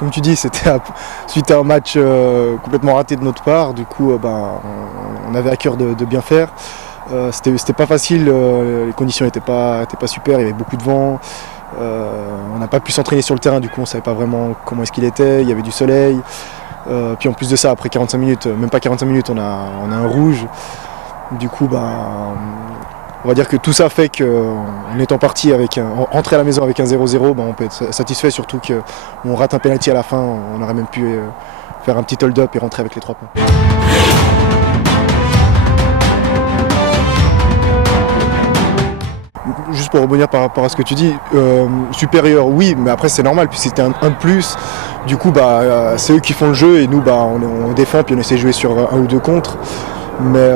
comme tu dis, c'était suite à un match complètement raté de notre part. Du coup, on avait à cœur de bien faire. C'était pas facile, les conditions n'étaient pas super, il y avait beaucoup de vent. On n'a pas pu s'entraîner sur le terrain, du coup on ne savait pas vraiment comment est-ce qu'il était, il y avait du soleil. Puis en plus de ça, après 45 minutes, même pas 45 minutes, on a un rouge. Du coup, on va dire que tout ça fait qu'en étant parti rentré à la maison avec un 0-0, on peut être satisfait, surtout qu'on rate un penalty à la fin, on aurait même pu faire un petit hold-up et rentrer avec les 3 points. Juste pour rebondir par rapport à ce que tu dis, supérieur oui, mais après c'est normal, puis c'était un de plus. Du coup, c'est eux qui font le jeu et nous, on défend, puis on essaie de jouer sur un ou deux contre. Mais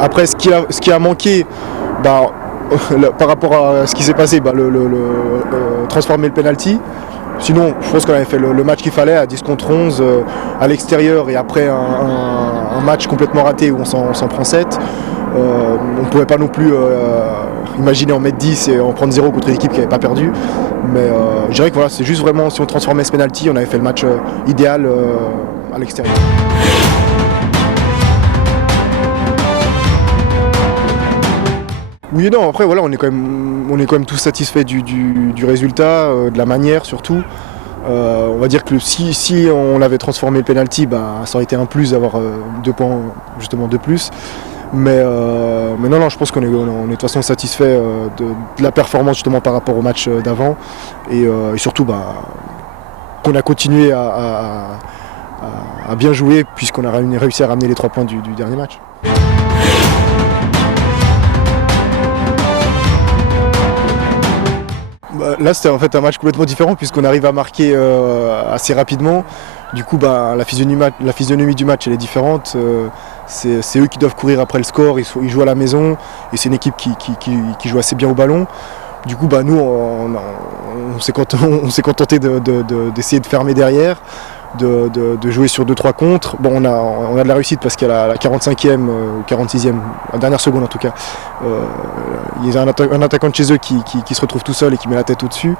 après, ce qui a manqué, par rapport à ce qui s'est passé, transformer le penalty. Sinon, je pense qu'on avait fait le match qu'il fallait à 10 contre 11 à l'extérieur, et après un match complètement raté où on s'en prend 7. On ne pouvait pas non plus imaginer en mettre 10 et en prendre 0 contre une équipe qui n'avait pas perdu. Mais je dirais que voilà, c'est juste vraiment, si on transformait ce penalty, on avait fait le match idéal à l'extérieur. Oui et non, après voilà, on est quand même tous satisfaits du résultat, de la manière surtout. On va dire que si on avait transformé le penalty, ça aurait été un plus d'avoir 2 points justement de plus. Mais non, je pense qu'on est de toute façon satisfait de la performance justement par rapport au match d'avant. Et surtout qu'on a continué à bien jouer puisqu'on a réussi à ramener les 3 points du dernier match. Là c'était en fait un match complètement différent puisqu'on arrive à marquer assez rapidement. Du coup la physionomie du match elle est différente. C'est eux qui doivent courir après le score, ils jouent à la maison et c'est une équipe qui joue assez bien au ballon. Du coup nous on s'est contenté d'essayer de fermer derrière, de jouer sur 2-3 contres. Bon, on a de la réussite parce qu'à la 45e ou 46e, la dernière seconde en tout cas, il y a un attaquant de chez eux qui se retrouve tout seul et qui met la tête au-dessus.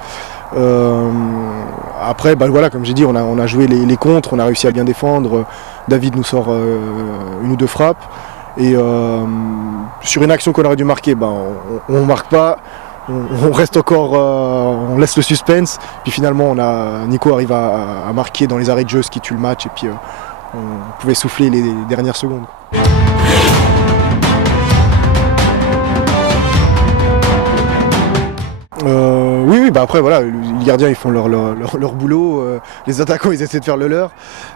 Après, voilà, comme j'ai dit, on a joué les contres, on a réussi à bien défendre. David nous sort une ou deux frappes. Et sur une action qu'on aurait dû marquer, on ne marque pas. On reste encore, on laisse le suspense, puis finalement Nico arrive à marquer dans les arrêts de jeu, ce qui tue le match, et puis on pouvait souffler les dernières secondes. Oui, après voilà, les gardiens ils font leur boulot, les attaquants ils essaient de faire le leur,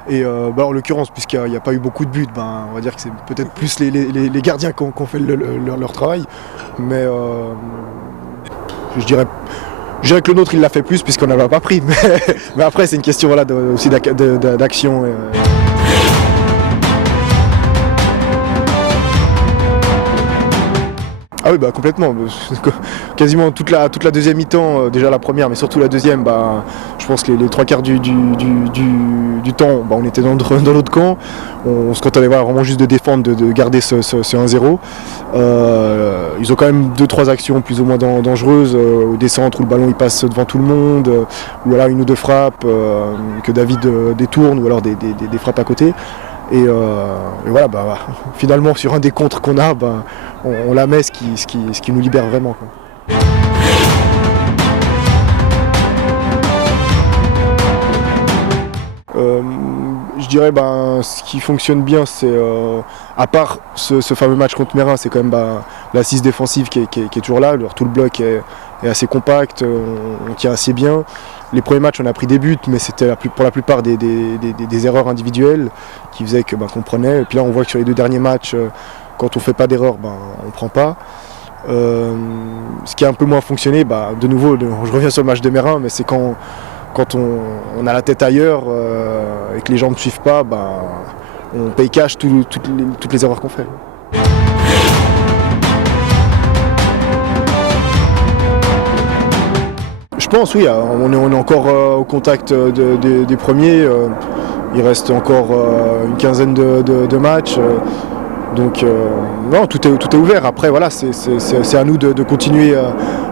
et en l'occurrence puisqu'il n'y a pas eu beaucoup de buts, on va dire que c'est peut-être plus les gardiens qui ont fait leur travail, mais je dirais que le nôtre il l'a fait plus puisqu'on n'en a pas pris, mais après c'est une question aussi d'action. Ah oui, complètement. Quasiment toute la deuxième mi-temps, déjà la première, mais surtout la deuxième, je pense que les 3/4 du temps, on était dans l'autre camp. On se contentait vraiment juste de défendre, de garder ce 1-0. Ils ont quand même 2-3 actions plus ou moins dangereuses, au descente où le ballon il passe devant tout le monde, ou alors une ou deux frappes que David détourne, ou alors des frappes à côté. Et voilà, finalement sur un des contres qu'on a, on la met, ce qui nous libère vraiment, quoi. Je dirais ce qui fonctionne bien, c'est à part ce fameux match contre Mérin, c'est quand même l'assise défensive qui est toujours là. Tout le bloc est assez compact, on tient assez bien. Les premiers matchs on a pris des buts, mais c'était pour la plupart des erreurs individuelles qui faisaient qu'on prenait. Et puis là on voit que sur les 2 derniers matchs, quand on ne fait pas d'erreur, on ne prend pas. Ce qui a un peu moins fonctionné, de nouveau je reviens sur le match de Mérin, mais c'est quand on a la tête ailleurs et que les gens ne suivent pas, on paye cash toutes les erreurs qu'on fait. Je pense, oui, on est encore au contact des premiers. Il reste encore une quinzaine de matchs. Donc non, tout est ouvert. Après voilà, c'est à nous de continuer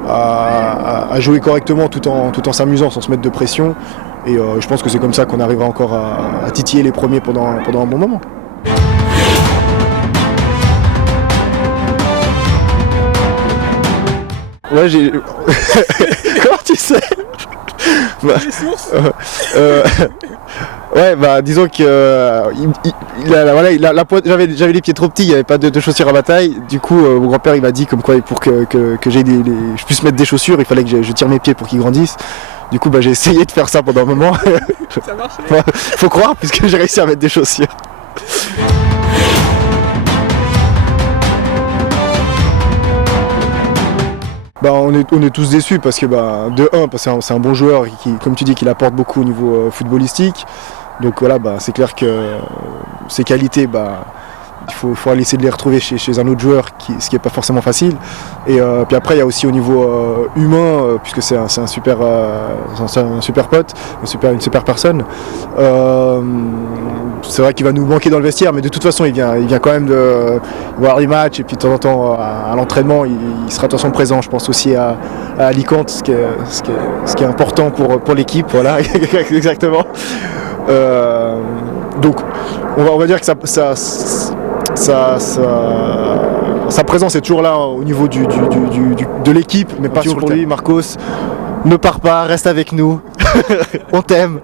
à jouer correctement tout en s'amusant, sans se mettre de pression. Et je pense que c'est comme ça qu'on arrivera encore à titiller les premiers pendant un bon moment. Ouais, j'ai... Comment tu sais? Les sources. Ouais, bah disons que j'avais les pieds trop petits, il n'y avait pas de chaussures à ma taille. Du coup, mon grand-père il m'a dit comme quoi pour que je puisse mettre des chaussures, il fallait que je tire mes pieds pour qu'ils grandissent. Du coup, bah j'ai essayé de faire ça pendant un moment. Ça marchait. Faut croire, puisque j'ai réussi à mettre des chaussures. Bah, on est tous déçus parce que parce que c'est un bon joueur qui, comme tu dis, qui apporte beaucoup au niveau footballistique. Donc voilà, c'est clair que ses qualités, il faut essayer de les retrouver chez un autre joueur, ce qui n'est pas forcément facile. Et puis après, il y a aussi au niveau humain, puisque c'est un super pote, une super personne. C'est vrai qu'il va nous manquer dans le vestiaire, mais de toute façon, il vient quand même de voir les matchs. Et puis de temps en temps, à l'entraînement, il sera de toute façon présent. Je pense aussi à Alicante, ce qui est important pour l'équipe. Voilà, exactement. Donc, on va dire que sa présence est toujours là au niveau de l'équipe, mais pas sur le terrain. Pour lui, Marcos, ne pars pas, reste avec nous. On t'aime.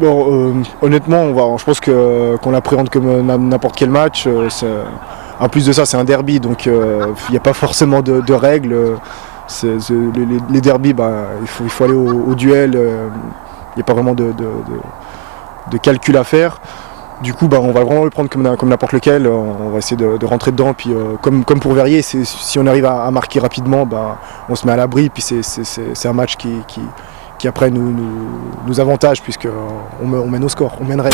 Bon, honnêtement, je pense qu'on l'appréhende comme n'importe quel match. En plus de ça, c'est un derby, donc il n'y a pas forcément de règles. Les derbys, il faut aller au duel. Il n'y a pas vraiment de calcul à faire. Du coup, on va vraiment le prendre comme n'importe lequel. On va essayer de rentrer dedans. Puis, comme pour Verrier, si on arrive à marquer rapidement, on se met à l'abri. Puis c'est un match qui après nous avantage, puisqu'on mène au score, on mènerait.